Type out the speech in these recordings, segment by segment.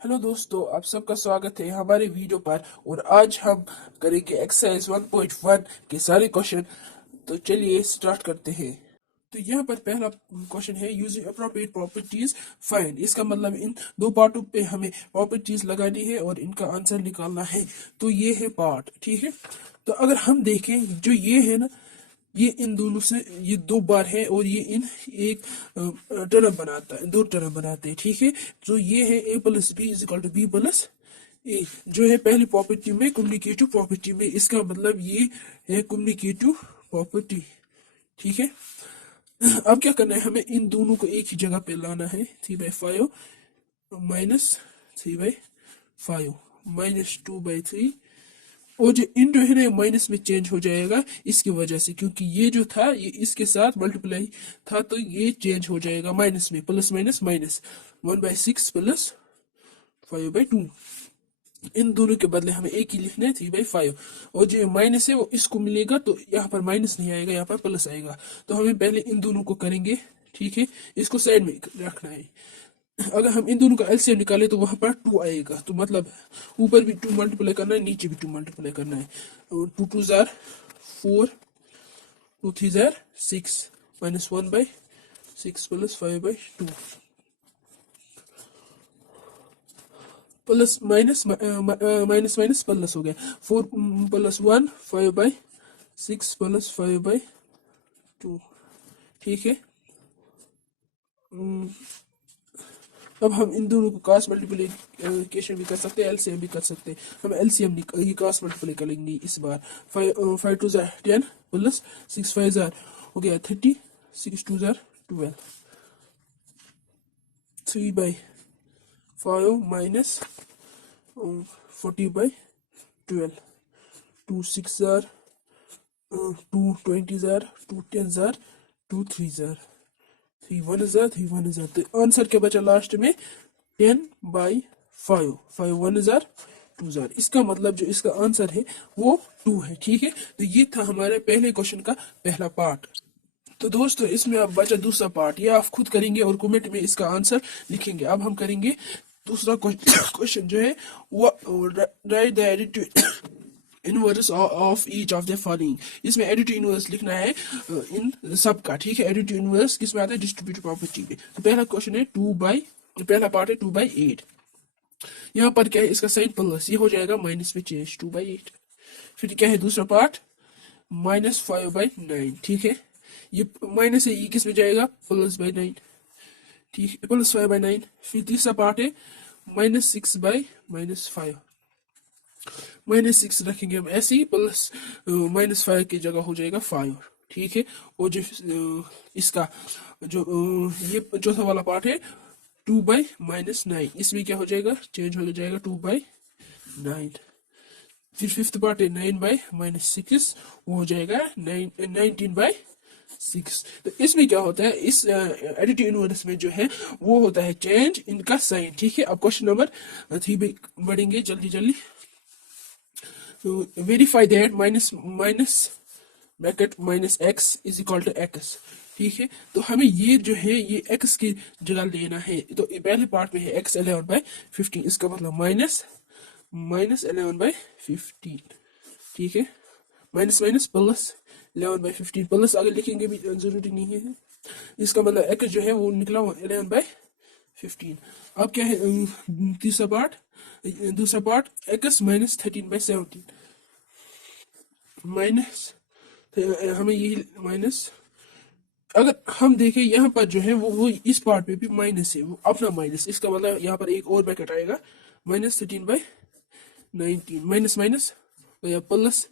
Hello दोस्तों, आप सबका स्वागत है हमारे वीडियो पर। और आज हम करेंगे एक्सरसाइज 1.1 के सारे क्वेश्चन। तो चलिए स्टार्ट करते हैं। तो यहाँ पर पहला क्वेश्चन है, यूजिंग अप्रोप्रिएट प्रॉपर्टीज फाइंड। इसका मतलब इन दो पार्टों पे हमें प्रॉपर्टीज लगानी है और इनका आंसर निकालना है। तो ये है पार्ट, ठीक है। तो अगर हम देखें, जो ये है ना, ये इन दोनों से ये दो बार है और ये इन एक टर्म बनाता है, दो टर्म बनाते हैं, ठीक है। तो ये है a plus B is equal to B plus A, जो है पहली प्रॉपर्टी में, कम्युनिकेटिव प्रॉपर्टी में। इसका मतलब ये है कम्युनिकेटिव प्रॉपर्टी, ठीक है। अब क्या करना है, हमें इन दोनों को एक ही जगह पे लाना है। 3/5 माइनस 3/5 माइनस 2/3। और जो इन जो है ना माइनस में चेंज हो जाएगा इसकी वजह से, क्योंकि ये जो था ये इसके साथ मल्टीप्लाई था, तो ये चेंज हो जाएगा माइनस में। Plus minus minus 1/6 plus 5/2। इन दोनों के बदले हमें एक ही लिखना है, 3/5। और जो माइनस है वो इसको मिलेगा, तो यहाँ पर माइनस नहीं आएगा, यहाँ पर प्लस आएगा। तो हमें पहले इन दोनों को करेंगे, ठीक है। इसको साइड में रखना है। अगर हम इन दोनों का एलसीएम निकाले तो वहां पर 2 आएगा। तो मतलब ऊपर भी 2 मल्टीप्लाई करना है, नीचे भी 2 मल्टीप्लाई करना है। 2 2 jar 4, 2 3 jar 6 minus 1/6 plus 5/2 plus minus minus minus plus हो गया। 4 प्लस 1 5/6 प्लस 5/2, ठीक है। अब हम इन दोनों को क्रॉस मल्टीप्लिकेशन भी कर सकते हैं, एलसीएम भी कर सकते हैं। हम एलसीएम ये क्रॉस मल्टीप्लाई करेंगे इस बार। 5 2 जार 10 प्लस 6 5 जार हो गया 30, 6 2 jar 12, 3/5 minus 40/12, 2 6 jar 2 20 jar 2 10 jar 2 3 jar 3 1 jar 3 1 jar. तो आंसर क्या बचा लास्ट में? 10/5, 5 1 जार 2 जार। इसका मतलब जो इसका आंसर है वो 2 है, ठीक है। तो ये था हमारे पहले क्वेश्चन का पहला पार्ट। तो दोस्तों, इसमें अब बचा दूसरा पार्ट, ये आप खुद करेंगे और कमेंट में इसका आंसर लिखेंगे। अब हम करेंगे दूसरा क्वेश्चन जो है वो, right the additive inverse of each of the following. इसमें एडिटिव इनवर्स लिखना है इन सब का, ठीक है। एडिटिव इनवर्स किस में आता है? डिस्ट्रीब्यूटिव प्रॉपर्टी में। तो पहला क्वेश्चन है पहला पार्ट है 2/8। यहाँ पर क्या है, इसका साइन प्लस, ये हो जाएगा माइनस में चेंज 2/8। फिर क्या है दूसरा पार्ट? -5/9, ठीक है। ये माइनस है, ये किस में जाएगा? +/9, ठीक है, +5/9। फिर तीसरा पार्ट है -6/-5, -6 रखेंगे हम ऐसे ही, प्लस -5 की जगह हो जाएगा 5, ठीक है। और जो इसका जो ये चौथा वाला पार्ट है 2/-9, इसमें क्या हो जाएगा? चेंज हो जाएगा 2/9। फिर फिफ्थ पार्ट है 9/-6, वो हो जाएगा 19/6। तो इसमें क्या होता है, इस एडिटिव इनवर्स में जो है वो होता है चेंज इनका साइन, ठीक है। अब क्वेश्चन नंबर 3 पे बढ़ेंगे जल्दी जल्दी। तो verify that bracket -x is equal to x, ठीक है। तो हमें ये जो है ये x की जगह लेना है। तो पहले पार्ट में है x 11/15, इसका मतलब -11/15, ठीक है। माइनस माइनस प्लस 11/15, प्लस आगे लिखेंगे भी जरूरी नहीं है। इसका मतलब x जो है वो निकला 11/15। अब क्या है दूसरा पार्ट x -13/17 माइनस, हमें यही माइनस। अगर हम देखें यहाँ पर जो है वो इस पार्ट पे भी माइनस है, वो अपना माइनस। इसका मतलब यहाँ पर एक और ब्रैकेट आएगा -13/19, माइनस माइनस या प्लस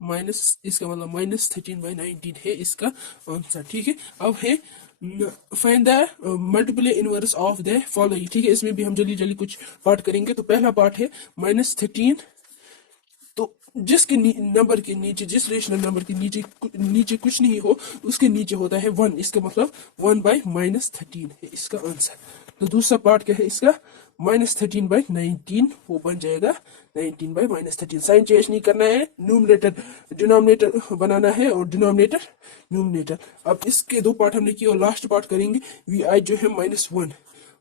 माइनस, इसका मतलब -13/19 है इसका आंसर, ठीक है। अब है find the multiple inverse of the following, ठीक है। इसमें भी हम जल्दी जल्दी कुछ पार्ट करेंगे। तो पहला पार्ट है -13। तो जिसके नंबर के नीचे, जिस रेशनल नंबर के नीचे कुछ नहीं हो, उसके नीचे होता है 1। इसका मतलब 1/-13 है इसका आंसर। तो दूसरा पार्ट क्या है इसका? -13/19, वो बन जाएगा 19/-13। साइन चेंज नहीं करना है, न्यूमरेटर डिनोमिनेटर बनाना है और डिनोमिनेटर न्यूमरेटर। अब इसके दो पार्ट हमने किए और लास्ट पार्ट करेंगे। vi जो है -1,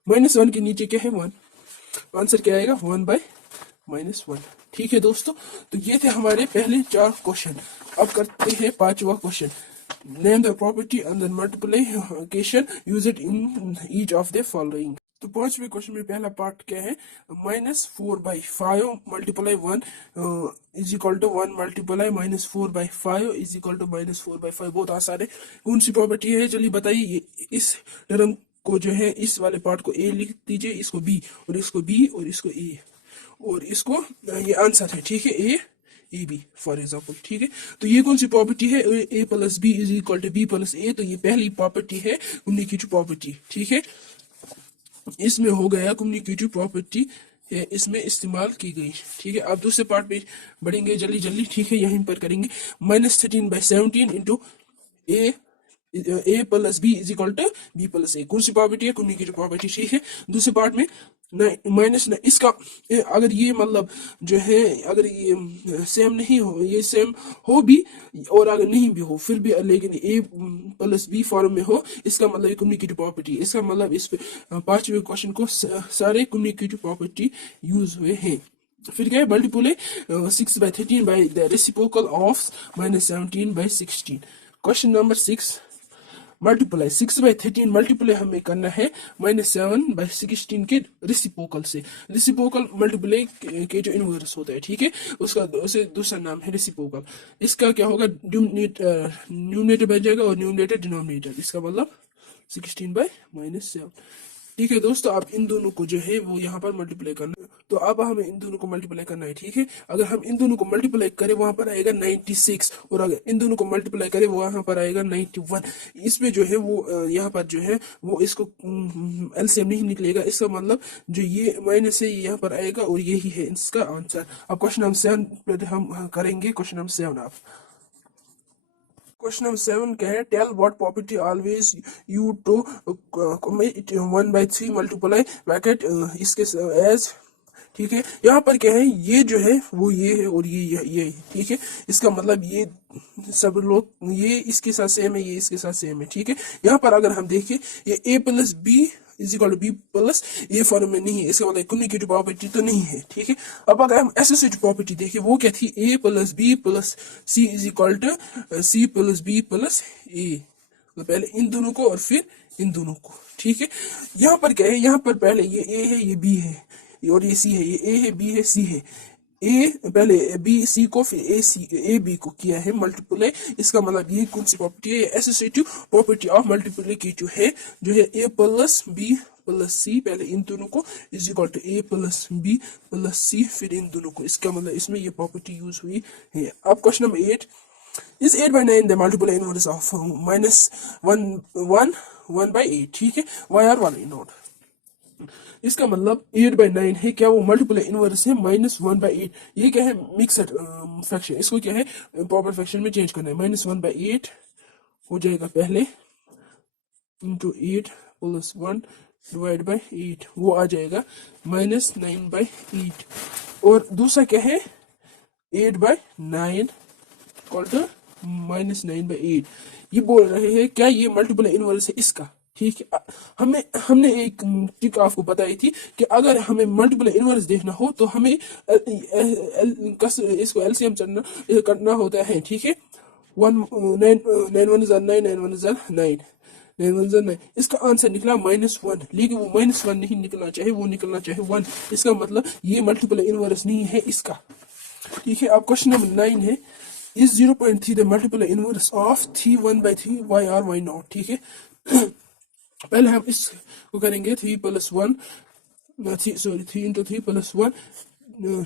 -1 के नीचे क्या है 1, आंसर क्या आएगा 1/-1। ठीक है दोस्तों, तो ये थे हमारे पहले 4 क्वेश्चन। अब करते हैं 5वां question. Name the property under multiplication, use it in each of the following. तो 5वें क्वेश्चन में पहला पार्ट क्या है, -4/5 multiply 1 is equal to 1 multiply -4/5 is equal to -4/5। बहुत आसान है। कौन सी प्रॉपर्टी है, चलिए बताइए। इस टर्म को जो है, इस वाले पार्ट को ए लिख दीजिए, इसको बी, और इसको बी, और इसको ए, और इसको ये आंसर है। ठीक है, ए बी फॉर एग्जाम्पल। ठीक है, तो ये कौन सी प्रॉपर्टी है, a plus B is equal to B plus a. तो ये पहली प्रॉपर्टी है कम्युनिकेटिव प्रॉपर्टी। ठीक है, इसमें हो गया कम्युनिकेटिव प्रॉपर्टी है, इसमें इस्तेमाल की गई। ठीक है, अब दूसरे पार्ट पे बढ़ेंगे जल्दी जल्दी। ठीक है, यहीं पर करेंगे -13/17 into a plus B is equal to B plus a. कौन सी प्रॉपर्टी है, कम्युनिकेटिव प्रॉपर्टी। ठीक है, दूसरे पार्ट में माइनस इसका अगर ये मतलब जो है, अगर ये सेम नहीं हो, ये सेम हो भी और अगर नहीं भी हो फिर भी, लेकिन ए प्लस बी फॉर्म में हो, इसका मतलब कम्युनिकेटिव प्रॉपर्टी। इसका मतलब इस 5वें क्वेश्चन को सारे कम्युनिकेटिव प्रॉपर्टी यूज हुए हैं। फिर क्या है, multiply 6/13 by the reciprocal of -17/16। Question number 6, multiply 6/13 multiply हमें करना है -7/16 के रेसिप्रोकल से। रेसिप्रोकल मल्टीप्लाई के जो इनवर्स होता है, ठीक है, उसका उसे दूसरा नाम है रेसिप्रोकल। इसका क्या होगा, न्यूमरेटर बन जाएगा और न्यूमरेटर डिनोमिनेटर। इसका मतलब 16/-7। ठीक है दोस्तों, अब इन दोनों को जो है वो यहाँ पर मल्टीप्लाई करना है। तो अब हमें इन दोनों को मल्टीप्लाई करना है। ठीक है, अगर हम इन दोनों को मल्टीप्लाई करें वहां पर आएगा 96, और अगर इन दोनों को मल्टीप्लाई करें वहां पर आएगा 91। इसमें जो है वो यहाँ पर जो है वो इसको एलसीएम नहीं निकलेगा। इसका मतलब जो ये माइनस है यहाँ पर आएगा, और यही है इसका आंसर। अब क्वेश्चन नंबर 7 हम करेंगे। क्वेश्चन नंबर 7 आप क्वेश्चन नंबर 7 क्या है, tell what property always you to 1/3 multiply bracket इसके एज। ठीक है, यहाँ पर क्या है, ये जो है वो ये है और ये ठीक है, इसका मतलब ये सब लोग ये इसके साथ सेम है, ये इसके साथ सेम है। ठीक है, यहाँ पर अगर हम देखें, ये a plus B is equal to B plus a form में नहीं है, इसका मतलब कम्युनिकेटिव प्रॉपर्टी तो नहीं है। ठीक है, अब अगर हम एसोसिएटिव प्रॉपर्टी देखें, वो क्या थी, a plus b plus c is equal to c plus b plus a. तो पहले इन दोनों को और फिर इन दोनों को। ठीक है, यहाँ पर क्या है, यहाँ पर पहले ये a है, ये b है, और ये सी है, ये ए है, बी है, सी है। ए पहले बी सी को, फिर ए बी को किया है मल्टीप्लाई। इसका मतलब ये कौन सी प्रॉपर्टी है, एसोसिएटिव प्रॉपर्टी ऑफ मल्टीप्लिकेटिव है, जो है a plus b plus c, पहले इन दोनों को is equal to a plus b plus c, फिर इन दोनों को। इसका मतलब इसमें ये प्रॉपर्टी यूज हुई है। अब question number 8, is 8/9 the multiple inverse of -1/8। ठीक है, वाई आर 1 नॉट। इसका मतलब 8/9 है, क्या वो मल्टीपल इनवर्स है -1/8। ये क्या है, मिक्सड फ्रैक्शन। इसको क्या है, प्रॉपर फ्रैक्शन में चेंज करना है। -1/8 हो जाएगा पहले, इंटू 8 प्लस 1 डिवाइड बाई 8, वो आ जाएगा -9/8। और दूसरा क्या है, 8/9 इक्वल टू -9/8। ये बोल रहे हैं क्या ये मल्टीपल इनवर्स है इसका। ठीक है, हमने एक ट्रिक आपको बताई थी कि अगर हमें मल्टीपल इनवर्स देखना हो तो हमें इसको एलसीएम करना होता है। ठीक है, 9 1 9 9 1 9 9 1 9। इसका आंसर निकला -1, लेकिन वो -1 नहीं निकलना चाहिए, वो निकलना चाहिए 1। इसका मतलब ये मल्टीपल इनवर्स नहीं है इसका। ठीक है, अब क्वेश्चन नंबर 9 है, is 0.3 the multiple inverse of 3 1/3 why or why not. ठीक है, पहले हम इसको करेंगे 3 + 1 3 इंटू 3 + 1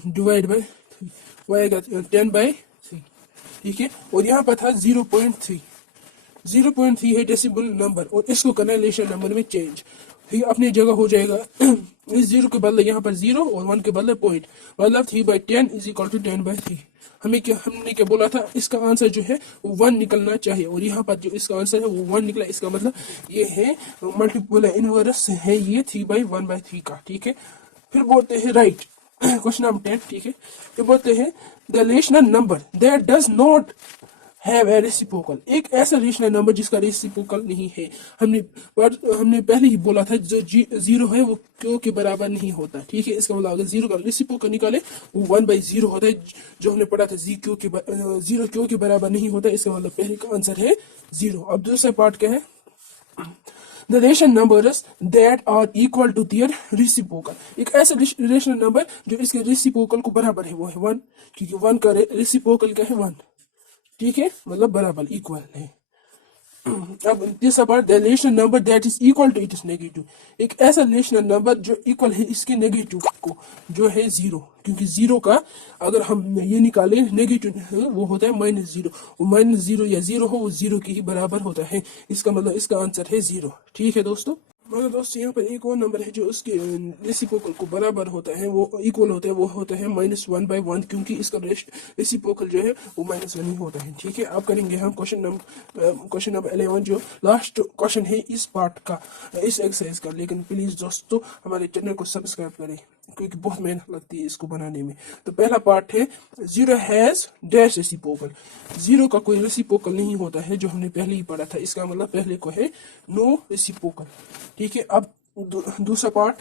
डिवाइड बाई वाई आएगा 10/3। ठीक है, और यहाँ पर था 0.3 है डेसिमल नंबर, और इसको करना है रेशनल नंबर में चेंज। ठीक है, अपनी जगह हो जाएगा। इस 0 के बदले यहाँ पर 0 और 1 के बदले पॉइंट, मतलब 3/10 इज इक्वल टू 10/3। हमने क्या बोला था, इसका आंसर जो है वो 1 निकलना चाहिए, और यहाँ पर जो इसका आंसर है वो 1 निकला। इसका मतलब ये है मल्टीपल इनवर्स है ये 3/1/3 का। ठीक है, फिर बोलते हैं राइट क्वेश्चन नंबर 10। ठीक है, ये बोलते हैं the rational number that does not have a reciprocal, एक ऐसा रेशनल नंबर जिसका रेसिप्रोकल नहीं है। हमने पहले ही बोला था जो जीरो है वो क्यों के बराबर नहीं होता, ठीक है। इसका मतलब अगर जीरो का रेसिप्रोकल निकाले वो 1/0 होता है, जो हमने पढ़ा था जीरो क्यों के बराबर नहीं होता, इसका मतलब पहले का आंसर है जीरो। अब दूसरा पार्ट क्या है, the rational numbers that are equal to their reciprocal, एक ऐसा रेशनल नंबर जो इसके रेसिप्रोकल को बराबर है वो है 1, क्योंकि 1 का रेसिप्रोकल क्या है 1, ठीक है, मतलब बराबर इक्वल है। अब तीसरा part, the rational number that is equal to its negative, एक ऐसा रेशनल नंबर जो इक्वल है इसके नेगेटिव को, जो है जीरो, क्योंकि जीरो का अगर हम ये निकाले नेगेटिव वो होता है -0, वो -0 या जीरो हो वो जीरो के ही बराबर होता है, इसका मतलब इसका आंसर है जीरो, ठीक है दोस्तों। मगर दोस्तों यहाँ पर एक और नंबर है जो उसके रेसिप्रोकल को बराबर होता है, वो इक्वल होता है, वो होता है -1/1, क्योंकि इसका रेसिप्रोकल जो है वो -1 ही होता है, ठीक है। अब करेंगे हम क्वेश्चन नंबर 11, जो लास्ट क्वेश्चन है इस पार्ट का, इस एक्सरसाइज का। लेकिन प्लीज दोस्तों हमारे चैनल को सब्सक्राइब करें, क्योंकि बहुत मेहनत लगती है इसको बनाने में। तो पहला पार्ट है, zero has dash reciprocal, zero का कोई रेसिप्रोकल नहीं होता है, जो हमने पहले ही पढ़ा था, इसका मतलब पहले को है नो रेसिप्रोकल, ठीक है। अब दूसरा part,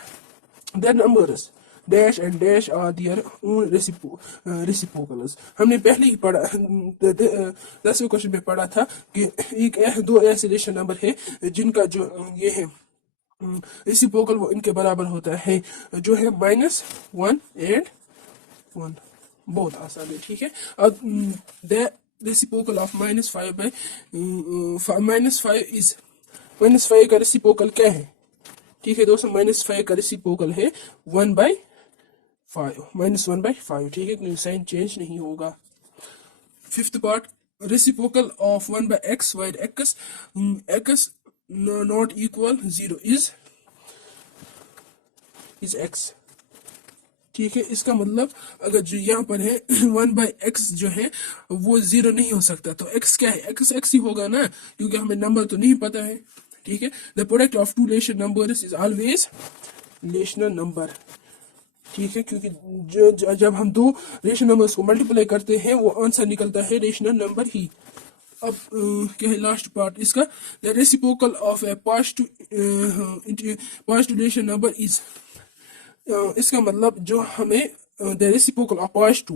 the numbers dash and dash are their own reciprocals, हमने पहले ही पढ़ा 10वें क्वेश्चन में पढ़ा था कि दो ऐसे रेशनल नंबर है जिनका जो ये है रेसिप्रोकल वो इनके बराबर होता है, जो है -1 एंड 1, बहुत आसान है, ठीक है। अब द रेसिप्रोकल ऑफ -5 इज, -5 का रेसिप्रोकल क्या है, ठीक है दोस्तों, -5 का रेसिप्रोकल है 1/5, -1/5, ठीक है, क्योंकि साइन चेंज नहीं होगा। Fifth part, reciprocal of 1/x wide x not equal 0 is x, ठीक है। इसका मतलब अगर जो यहाँ पर है 1/x जो है वो 0 नहीं हो सकता, तो x क्या है, x ही होगा ना, क्योंकि हमें नंबर तो नहीं पता है, ठीक है। The product of two rational numbers is always rational number, ठीक है, क्योंकि जब हम दो रेशनल नंबर्स को मल्टीप्लाई करते हैं वो आंसर निकलता है रेशनल नंबर ही। अब क्या है लास्ट पार्ट इसका, the reciprocal of a positive rational number is, इसका मतलब जो हमें the reciprocal of past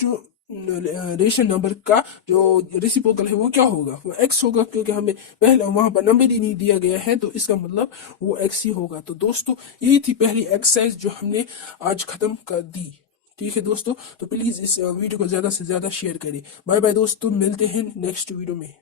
to rational number का जो रेसिप्रोकल है वो क्या होगा, वो x होगा, क्योंकि हमें पहले वहां पर नंबर ही नहीं दिया गया है, तो इसका मतलब वो x ही होगा। तो दोस्तों यही थी पहली एक्सरसाइज जो हमने आज खत्म कर दी, ठीक है दोस्तों। तो प्लीज इस वीडियो को ज्यादा से ज्यादा शेयर करें। बाय बाय दोस्तों, मिलते हैं नेक्स्ट वीडियो में।